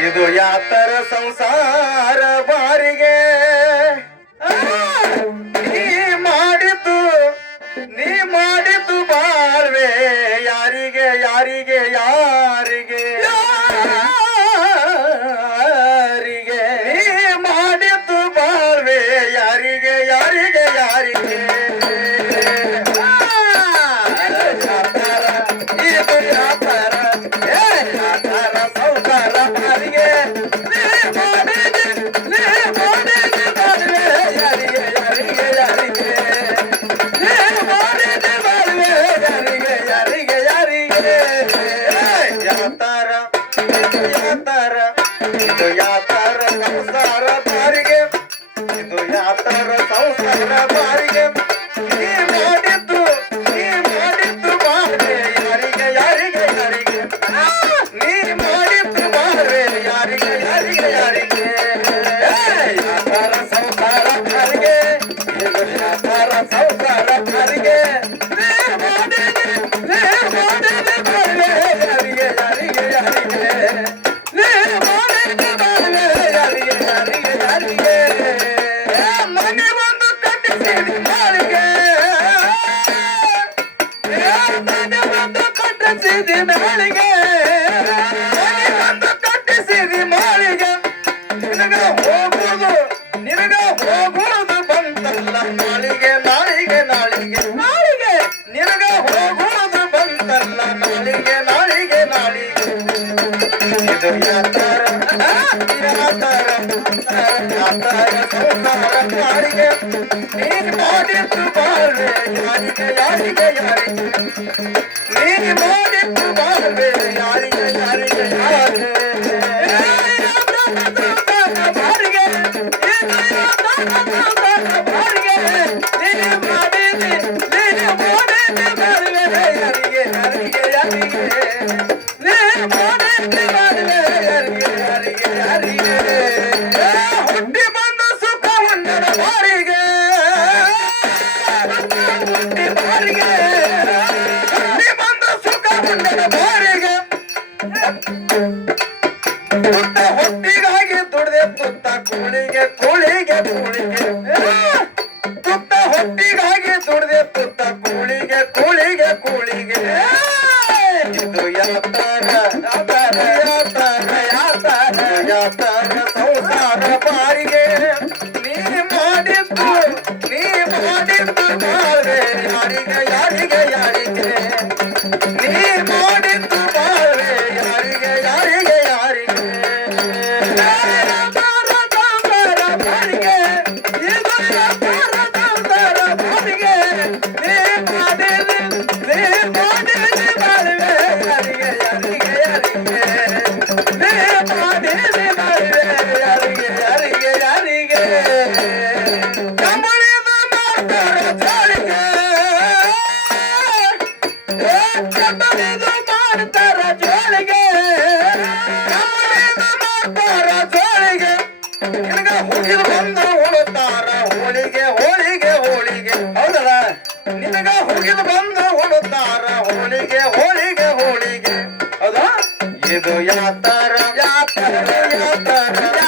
ಇದು ಯಾತರ ಸಂಸಾರ ಬಾರಿಗೆ ನೀ ಮಾಡಿತು ಬಾಳ್ವೆ ಯಾರಿಗೆ ಯಾರಿಗೆ ಯಾರಿಗೆ ಯಾರಿಗೆ ನೀ ಮಾಡಿತು ಬಾಳ್ವೆ ಯಾರಿಗೆ ಯಾರಿಗೆ ಯಾರಿಗೆ ಇದು ಯಾತರ ಯಾತರ ಸಂಸಾರ ಬಾರಿಗೆ ಇದು ಯಾತರ ಸಂಸಾರ ಬಾರಿಗೆ ಇದು ಯಾತರ ಸಂಸಾರ ಬಾರಿಗೆ ನೀ ಮಾಡಿದ್ದು ಬಾಳ್ವೆ ಯಾರಿಗೆ ಯಾರಿಗೆ ಯಾರಿಗೆ ನೀ ಮಾಡಿದ್ದು ಬಾಳ್ವೆ ಯಾರಿಗೆ ಯಾರಿಗೆ ಯಾರಿಗೆ ಯಾತರ ಸಂಸಾರ ಬಾರಿಗೆ ಇದು ಯಾತರ ಸಂಸಾರ ಬಾರಿಗೆ ನೀ ಮಾಡಿದ್ದು ಬಾಳ್ವೆ ಯಾರಿಗೆ ಯಾರಿಗೆ ಯಾರಿಗೆ ಮನೆ ಬಂದು ಕಟ್ಟಿಸಿದಿ ಮಾಳಿಗೆ ಮನೆ ಬಂದು ಕಟ್ಟಿಸಿದಿ ಮಾಳಿಗೆ ಮನೆ ಬಂದು ಕಟ್ಟಿಸಿದಿ ಮಾಳಿಗೆ ನಿನಗ ಹೋಗುವುದು ಬಂತಲ್ಲ ನಾಳಿಗೆ ನಾಳಿಗೆ ನಾಳಿಗೆ ನಾಳಿಗೆ ನಿನಗ ಹೋಗುವುದು ಬಂತಲ್ಲ ನಾಳಿಗೆ ನಾಳಿಗೆ ನಾಳಿಗೆ ಇದು ಯಾತರ ಸಂಸಾರ ಬಾರಿಗೆ ನೀ ಮಾಡಿದ್ದು ಬಾಳ್ವೆ ಯಾರಿಗೆ ಯಾರಿಗೆ ಯಾರಿಗೆ ನೀ ಮಾಡಿದ್ದು ಬಾಳ್ವೆ ಯಾರಿಗೆ ಯಾರಿಗೆ ಯಾರಿಗೆ ಬಾರಿಗೆ ಬಾರಿಗೆ ನೀ ಮಾಡಿದಿ ಬಾಳ್ವೆ ಯಾರಿಗೆ ಯಾರಿಗೆ ಯಾರಿಗೆ ನೀ ಮಾಡಿದ್ದು ಬಾಳ್ವೆ ಯಾರಿಗೆ ಯಾರಿಗೆ ಯಾರಿಗೆ ಹುಟ್ಟಿ ಬಂದು ಸುಖ ಉಂಡರ ಬಾರಿಗೆ ಹುಟ್ಟಿ ಬಂದು ಸುಖ ಉಂಡರ ಬಾರಿಗೆ ಹೊಟ್ಟಿಗಾಗಿ ದುಡ್ದೆ ತುತ್ತ ಕೂಳಿಗೆ ಕೂಳಿಗೆ ಕೂಳಿಗೆ ತುತ್ತ ಹೊಟ್ಟಿಗಾಗಿ ದುಡ್ದೆ ತುತ್ತ ಕೂಳಿಗೆ ಕೂಳಿಗೆ ಕೂಳಿಗೆ ಇದು ಯಾತರ ಯಾತರ ಯಾತರ ಯಾತರ ಯಾತರ ಸಂಸಾರ ಬಾರಿಗೆ ನೀ ಮಾಡಿದ್ದು ಬಾಳ್ವೆ ಯಾರಿಗೆ ಯಾರಿಗೆ ಯಾರಿಗೆ ನೀ ಮಾಡಿದ್ದು ಬಾಳ್ವೆ ಯಾರಿಗೆ ಯಾರಿಗೆ ಯಾರಿಗೆ ಬಾರಿಗೆ ಇದು ಸಂಸಾರ ಬಾರಿಗೆ ನೀ ಮಾಡಿದ್ದು ಬಾಳ್ವೆ ಯಾರಿಗೆ ಯಾರಿಗೆ ಯಾರಿಗೆ ನೀ ಮಾಡಿದ್ದು ಬಾಳ್ವೆ ಯಾರಿಗೆ ಯಾರಿಗೆ ಯಾರಿಗೆ ಕಂಬಳಿದು ಮಾಡ್ತಾರ ಜೋಳಿಗೆ ಕಂಬಳಿದು ಮಾಡ್ತಾರ ಜೋಳಿಗೆ ಕಂಬಳಿದು ಮಾಡ್ತಾರ ಜೋಳಿಗೆ ನಿನಗ ಹುಗಿದು ಬಂದು ಉಳುತ್ತಾರ ಹೋಳಿಗೆ ಹೋಳಿಗೆ ಹೋಳಿಗೆ ಹೌದಲ್ಲ ನಿನಗ ಹುಗಿದು ಬಂದು ಉಳುತ್ತಾರ ಹೋಳಿಗೆ ಹೋಳಿಗೆ ಹೋಳಿಗೆ ಹೌದಾ ಇದು ಯಾತರ ಯಾತರ ಯಾತರ